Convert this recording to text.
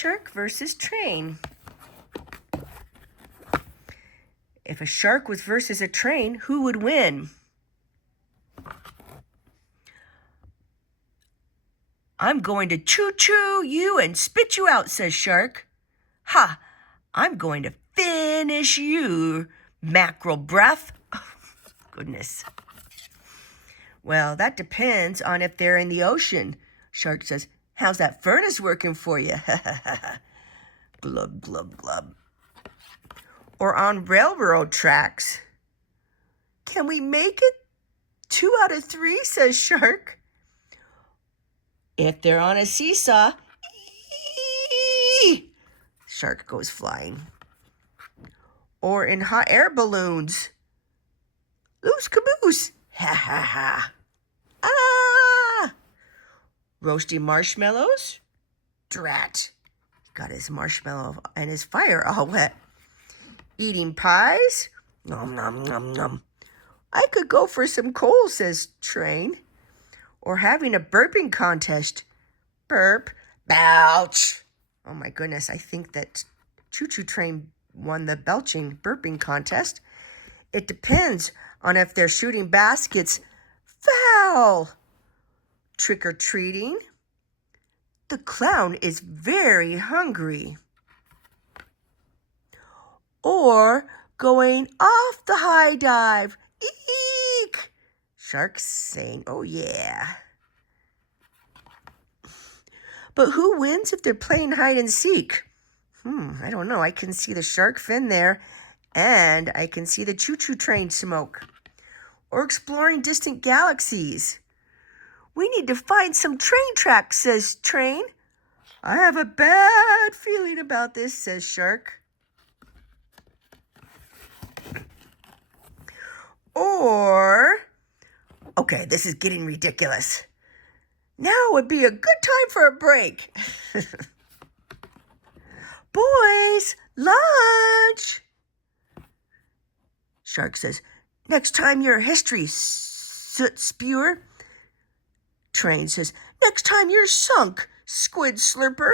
Shark versus train. If a shark was versus a train, who would win? I'm going to choo-choo you and spit you out, says Shark. Ha! I'm going to finish you, mackerel breath. Oh, goodness. Well, that depends on if they're in the ocean. Shark says, how's that furnace working for you? Glub, glub, glub. Or on railroad tracks. Can we make it 2 out of 3, says Shark. If they're on a seesaw, Shark goes flying. Or in hot air balloons. Loose caboose. Ha ha ha. Ah! Roasting marshmallows. Drat. Got his marshmallow and his fire all wet. Eating pies. Nom nom nom nom. I could go for some coal, says Train. Or having a burping contest. Burp. Belch. Oh my goodness, I think that Choo Choo Train won the belching burping contest. It depends on if they're shooting baskets. Foul. Trick-or-treating. The clown is very hungry. Or going off the high dive. Eek! Shark's saying, oh yeah. But who wins if they're playing hide and seek? I don't know. I can see the shark fin there, and I can see the choo-choo train smoke. Or exploring distant galaxies. We need to find some train tracks, says Train. I have a bad feeling about this, says Shark. Or, okay, this is getting ridiculous. Now would be a good time for a break. Boys, lunch. Shark says, next time you're a history soot spewer. Train says, next time you're sunk, squid slurper.